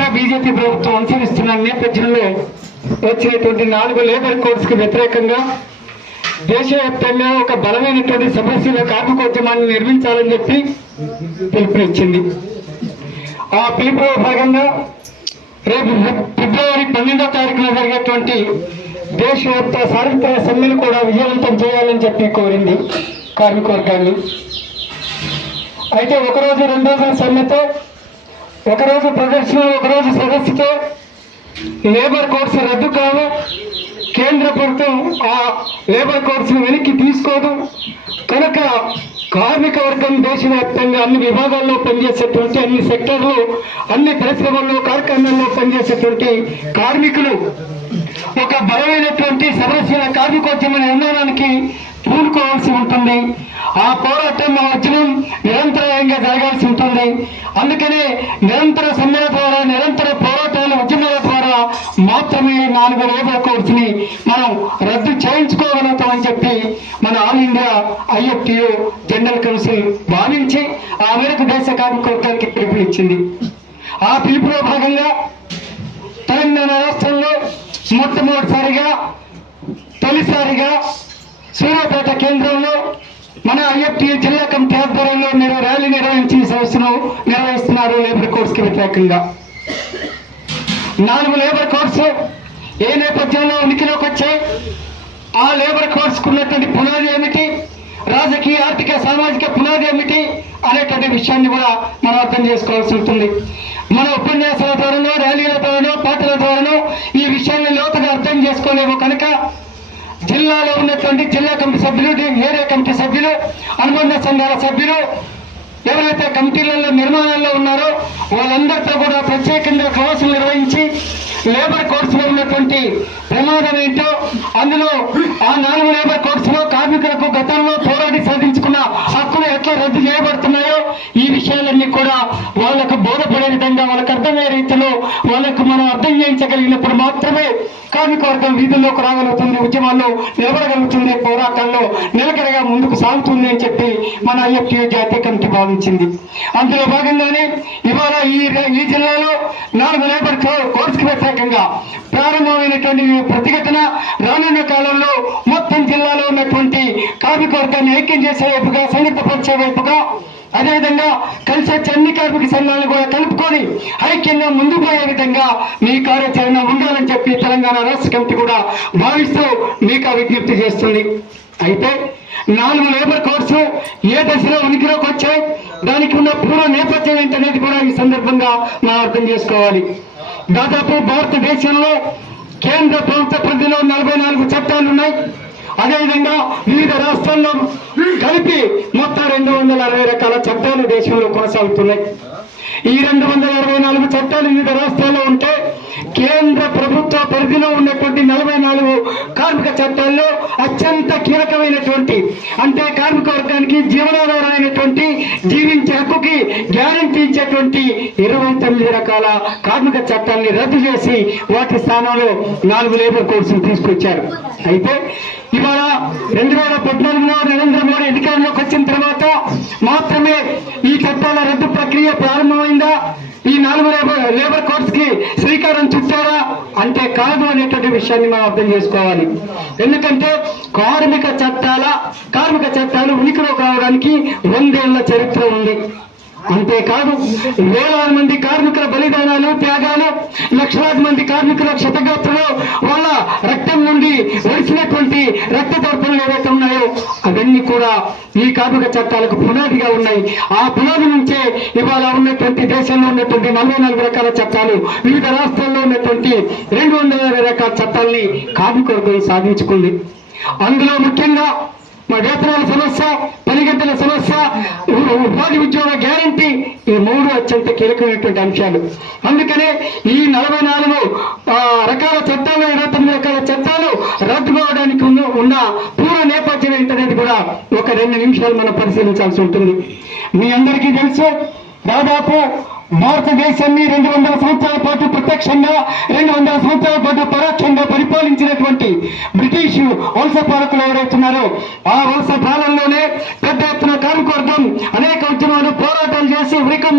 కేంద్ర బీజేపీ ప్రభుత్వం అనుసరిస్తున్న నేపథ్యంలో వచ్చినటువంటి 4 లేబర్ కోడ్స్ కు వ్యతిరేకంగా దేశవ్యాప్తంగా ఒక బలమైనటువంటి సమస్యల కార్మికోద్యమాన్ని నిర్మించాలని చెప్పి పిలుపునిచ్చింది. ఆ పిలుపులో భాగంగా రేపు ఫిబ్రవరి 12వ తారీఖున జరిగేటువంటి దేశవ్యాప్త సార్వత్రిక సమ్మెను కూడా విజయవంతం చేయాలని చెప్పి కోరింది కార్మికవర్గాన్ని. అయితే ఒకరోజు 2 రోజుల సమ్మెతో, ఒకరోజు ప్రదర్శన, ఒకరోజు సదస్సుతో లేబర్ కోడ్స్ రద్దు కావు. కేంద్ర ప్రభుత్వం ఆ లేబర్ కోడ్స్ వెనక్కి తీసుకోదు. కనుక కార్మిక వర్గం దేశవ్యాప్తంగా అన్ని విభాగాల్లో పనిచేసేటువంటి, అన్ని సెక్టర్లు, అన్ని పరిశ్రమల్లో, కార్ఖానాల్లో పనిచేసేటువంటి కార్మికులు ఒక బలమైనటువంటి సమస్యల కార్మికోద్యమ నిర్మాణానికి పూనుకోవాల్సి ఉంటుంది. ఆ పోరాటం, ఆ ఉద్యమం నిరంతరాయంగా జరగాల్సి ఉంటుంది. అందుకనే నిరంతర సమ్మెల ద్వారా, నిరంతర పోరాటాల ఉద్యమాల ద్వారా మాత్రమే 4 లేబర్ కోడ్స్ ని మనం రద్దు చేయించుకోగలుగుతామని చెప్పి మన all India IFTU general council భావించి ఆ మేరకు దేశ కార్మిక వర్గానికి పిలుపునిచ్చింది. ఆ పిలుపులో భాగంగా తెలంగాణ రాష్ట్రంలో తొలిసారిగా సూర్యాపేట కేంద్రంలో మన IFTU జిల్లా కమిటీ ఆధ్వర్యంలో ర్యాలీ నిర్వహించి సదస్సును నిర్వహిస్తున్నారు. లేబర్ కోడ్స్ కి వ్యతిరేకంగా 4 లేబర్ కోడ్స్ ఏ నేపథ్యంలో ఉనికిలోకి వచ్చాయి, ఆ లేబర్ కోడ్స్ ఉన్నటువంటి పునాది ఏమిటి, రాజకీయ, ఆర్థిక, సామాజిక పునాది ఏమిటి అనేటువంటి విషయాన్ని కూడా మనం అర్థం చేసుకోవాల్సి ఉంటుంది. మన ఉపన్యాసాల ద్వారానో, ర్యాలీల ద్వారానో, పాటల ద్వారానో ఈ విషయాన్ని లోతుగా అర్థం చేసుకోలేము. కనుక జిల్లాలో ఉన్నటువంటి జిల్లా కమిటీ సభ్యులు, ఏరియా కమిటీ సభ్యులు, అనుబంధ సంఘాల సభ్యులు, ఎవరైతే కమిటీలలో నిర్మాణాల్లో ఉన్నారో వాళ్ళందరితో కూడా ప్రత్యేకంగా క్లాసులు నిర్వహించి లేబర్ కోడ్స్ లో ఉన్నటువంటి ప్రమాదం ఏంటో, అందులో ఆ 4 లేబర్ కోడ్స్ లో కార్మికులకు గతంలో పోరాడి సాధించుకున్న హక్కులు ఎట్లా రద్దు చేయబడుతున్నాయో ఈ విషయాలన్నీ కూడా వాళ్ళకు బోధపడే విధంగా, వాళ్ళకు అర్థమయ్యే రీతిలో వాళ్ళకు మనం అర్థం చేయించగలిగినప్పుడు మాత్రమే కార్మిక వర్గం వీధుల్లోకి రాగలుగుతుంది, ఉద్యమాల్లో నిలబడగలుగుతుంది, పోరాటాల్లో నిలకడగా ముందుకు సాగుతుంది అని చెప్పి మన IFTU జాతీయ కమిటీ భావించింది. అందులో భాగంగానే ఇవాళ ఈ జిల్లాలో 4 లేబర్ కోడ్స్ కి వ్యతిరేకంగా ప్రారంభమైనటువంటి ప్రతిఘటన రానున్న కాలంలో మొత్తం జిల్లాలో ఉన్నటువంటి కార్మిక వర్గాన్ని ఐక్యం చేసే వైపుగా, సంఘటితపరిచే వైపుగా, అదేవిధంగా కలిసి వచ్చే అన్ని కార్మిక సంఘాలను కూడా కలుపుకొని ఐక్యంగా ముందుకు పోయే విధంగా మీ కార్యాచరణ ఉండాలని చెప్పి తెలంగాణ రాష్ట్ర కమిటీ కూడా భావిస్తూ మీకు విజ్ఞప్తి చేస్తుంది. అయితే 4 లేబర్ కోడ్స్ ఏ దశలో ఉనికిలోకి వచ్చాయి, దానికి ఉన్న పూర్వ నేపథ్యం ఏంటనేది కూడా ఈ సందర్భంగా మనం అర్థం చేసుకోవాలి. దాదాపు భారతదేశంలో కేంద్ర ప్రభుత్వ పరిధిలో 44 చట్టాలు ఉన్నాయి. అదేవిధంగా వివిధ రాష్ట్రాల్లో కలిపి మొత్తం 260 రకాల చట్టాలు దేశంలో కొనసాగుతున్నాయి. ఈ 264 చట్టాలు వివిధ రాష్ట్రాల్లో ఉంటే కేంద్ర ప్రభుత్వ పరిధిలో ఉన్నటువంటి 44 కార్మిక చట్టాల్లో అత్యంత కీలకమైనటువంటి, అంటే కార్మిక వర్గానికి జీవనాధారమైనటువంటి, జీవించే హక్కుకి గ్యారంటీ ఇచ్చేటువంటి 29 రకాల కార్మిక చట్టాలని రద్దు చేసి వాటి స్థానంలో 4 లేబర్ కోడ్స్ తీసుకొచ్చారు. అయితే ఇవాళ 2014లో నరేంద్ర మోడీ అధికారంలోకి వచ్చిన తర్వాత మాత్రమే ఈ చట్టాల రద్దు ప్రక్రియ ప్రారంభమైందా, ఈ 4 లేబర్ కోడ్స్ కి శ్రీకారం చుట్టారా అంటే కాదు అనేటువంటి విషయాన్ని మనం అర్థం చేసుకోవాలి. ఎందుకంటే కార్మిక చట్టాలు ఉనికిలోకి రావడానికి 100 ఏళ్ల చరిత్ర ఉంది. అంతేకాదు వేలాది మంది కార్మికుల బలిదానాలు, త్యాగాలు, లక్షలాది మంది కార్మికుల క్షతగాత్రలు, వాళ్ళ రక్తం నుండి ఒడిసినటువంటి రక్త తర్పణలు ఏవైతే ఉన్నాయో అవన్నీ కూడా ఈ కార్మిక చట్టాలకు పునాదిగా ఉన్నాయి. ఆ పునాది నుంచే ఇవాళ ఉన్నటువంటి దేశంలో ఉన్నటువంటి 44 రకాల చట్టాలు, వివిధ రాష్ట్రాల్లో ఉన్నటువంటి 220 రకాల చట్టాలని కార్మిక వర్గం సాధించుకుంది. అందులో ముఖ్యంగా వేతనాల సమస్య, 10 గంటల సమస్య, ఉపాధి ఉద్యోగ గ్యారంటీ, ఈ 3 అత్యంత కీలకమైనటువంటి అంశాలు. అందుకనే ఈ 44 రకాల చట్టాలు, 29 రకాల చట్టాలు రద్దు కావడానికి ఉన్న పూర్వ నేపథ్యం ఏంటనేది కూడా ఒక 2 నిమిషాలు మనం పరిశీలించాల్సి ఉంటుంది. మీ అందరికీ తెలుసు, దాదాపు భారతదేశాన్ని 200 సంవత్సరాల పాటు ప్రత్యక్షంగా, 200 సంవత్సరాల పాటు పరోక్షంగా పరిపాలించినటువంటి బ్రిటిష్ వలస పాలకులు ఎవరైతున్నారో ఆ వలస పాలనలోనే పెద్ద ఎత్తున కార్మిక వర్గం అనేక ఉద్యమాలు, పోరాటాలు చేసి ఉరికం